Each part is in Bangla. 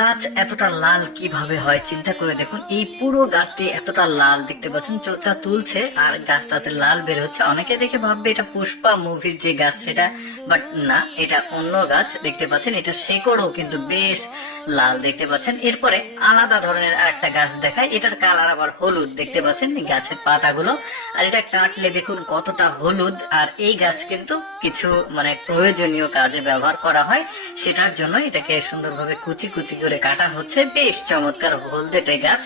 গাছ এতটা লাল কীভাবে হয় চিন্তা করে দেখুন। এই পুরো গাছটি এতটা লাল দেখতে পাচ্ছেন, চোচা তুলছে, আর গাছটাতে লাল বের হচ্ছে। অনেকে দেখে ভাববে এটা পুষ্পা মুভির যে গাছ, সেটা বাট না, এটা অন্য গাছ দেখতে পাচ্ছেন, এটা শেকড়ও কিন্তু বেশ লাল দেখতে পাচ্ছেন। এরপরে আলাদা ধরনের আরেকটা গাছ দেখায় এটার কালার আবার হলুদ দেখতে পাচ্ছেন গাছের পাতাগুলো। আর এটা কাটলে দেখুন কতটা হলুদ, আর এই গাছ কিন্তু কিছু মানে প্রয়োজনীয় কাজে ব্যবহার করা হয়, সেটার জন্য এটাকে সুন্দরভাবে কুচি কুচি করে কাটা হচ্ছে। বেশ চমৎকার হলদেটে গাছ।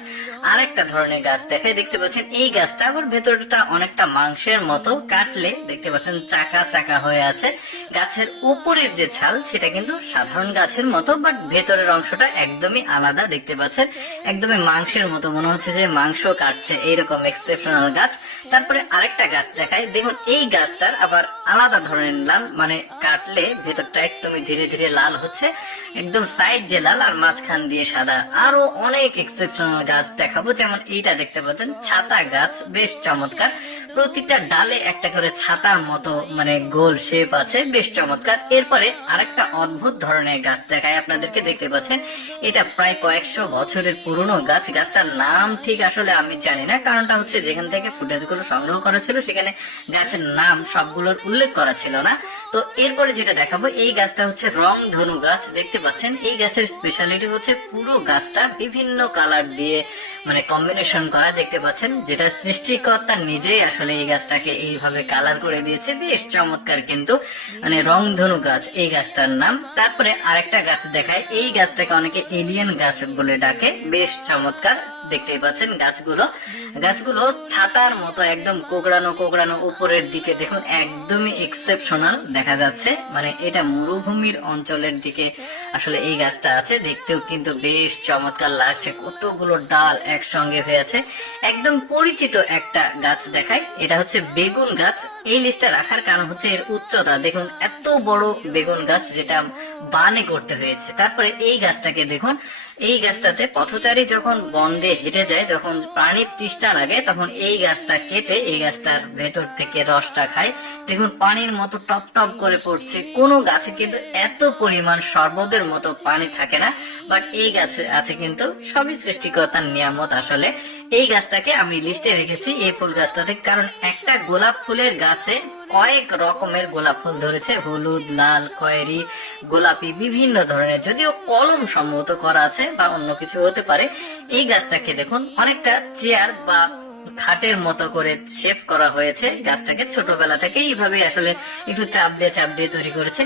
আর একটা ধরনের গাছ দেখায় দেখতে পাচ্ছেন, এই গাছটা আবার ভেতরটা অনেকটা মাংসের মতো কাটলে দেখতে পাচ্ছেন চাকা চাকা হয়ে আছে। গাছের উপরের যে ছাল, সেটা কিন্তু সাধারণ গাছের মতো বাট ভেতরের অংশটা একদমই আলাদা। দেখতে পাচ্ছেন? একদমই মাংসের মতো। মনে হচ্ছে যে মাংস কাটছে। এইরকম এক্সেপশনাল গাছ। তারপরে আরেকটা গাছ দেখায় দেখুন, এই গাছটার আবার আলাদা ধরনের লাল মানে কাটলে ভেতরটা একদমই ধীরে ধীরে লাল হচ্ছে। একদম সাইড দিয়ে লাল আর মাঝখান দিয়ে সাদা। আরও অনেক এক্সেপশনাল গাছ দেখাবো। যেমন এইটা দেখতে পাচ্ছেন। ছাতা গাছ, বেশ চমৎকার। প্রতিটা ডালে একটা করে ছাতার মতো মানে গোল শেপ আছে, বেশ চমৎকার। এরপরে আরেকটা অদ্ভুত ধরনের গাছ দেখায় আপনাদেরকে, দেখতে পাচ্ছেন? এটা প্রায় কয়েকশো বছরের পুরনো গাছ। গাছটার নাম ঠিক আসলে আমি জানি না, কারণটা হচ্ছে যেখান থেকে ফুটেজগুলো সংগ্রহ করা ছিল, সেখানে গাছের নাম সবগুলোর উল্লেখ করা ছিল না। তো এরপরে যেটা দেখাবো, এই গাছটা হচ্ছে রং ধনু গাছ, দেখতে পাচ্ছেন? এই গাছের স্পেশালিটি হচ্ছে পুরো গাছটা বিভিন্ন কালার দিয়ে মানে কম্বিনেশন করা, দেখতে পাচ্ছেন? যেটা সৃষ্টিকর্তা নিজেই আসলে এই গাছটাকে এইভাবে কালার করে দিয়েছে। বেশ চমৎকার কিন্তু। মানে রংধনু গাছ, এই গাছটার নাম। তারপরে আরেকটা গাছ দেখায় এই গাছটাকে অনেকে এলিয়েন গাছ বলে ডাকে। বেশ চমৎকার। দেখতেই পাচ্ছেন গাছগুলো। গাছগুলো ছাতার মতো একদম কোকড়ানো কোকড়ানো উপরের দিকে। দেখুন, একদমই এক্সেপশনাল দেখা যাচ্ছে। মানে এটা মরুভূমির অঞ্চলের দিকে আসলে এই গাছটা আছে। দেখতেও কিন্তু বেশ চমৎকার লাগছে। কতগুলো ডাল একসঙ্গে হয়ে আছে। একদম পরিচিত একটা গাছ দেখায় এটা হচ্ছে বেগুন গাছ। এই লিস্টে রাখার কারণ হচ্ছে এর উচ্চতা। দেখুন, এত বড় বেগুন গাছ যেটা বানে করতে হয়েছে। তারপরে এই গাছটাকে দেখুন, এই গাছটাতে পথচারী যখন বন্দে হেঁটে যায়, যখন পানির তৃষ্ণা লাগে, তখন এই গাছটা কেটে এই গাছটার ভেতর থেকে রসটা খায়। দেখুন, পানির মতো টপ টপ করে পড়ছে। কোনো গাছে কিন্তু এত পরিমাণ শরবতের মতো পানি থাকে না। বাট এই গাছে আছে কিন্তু সবই সৃষ্টিকর্তার নিয়ামত আসলে এই গাছটাকে আমি লিস্টে রেখেছি এই ফুল গাছটাতে কারণ একটা গোলাপ ফুলের গাছে কয়েক রকমের গোলাপ ফুল ধরেছে। হলুদ, লাল, খয়েরি, গোলাপি, বিভিন্ন ধরনের, যদিও কলম সম্ভবত করা আছে বা অন্য কিছু হতে পারে। এই গাছটাকে দেখুন, অনেকটা চেয়ার বা খাটের মতো করে শেপ করা হয়েছে। গাছটাকে ছোটবেলা থেকে এইভাবে আসলে একটু চাপ দিয়ে চাপ দিয়ে তৈরি করেছে।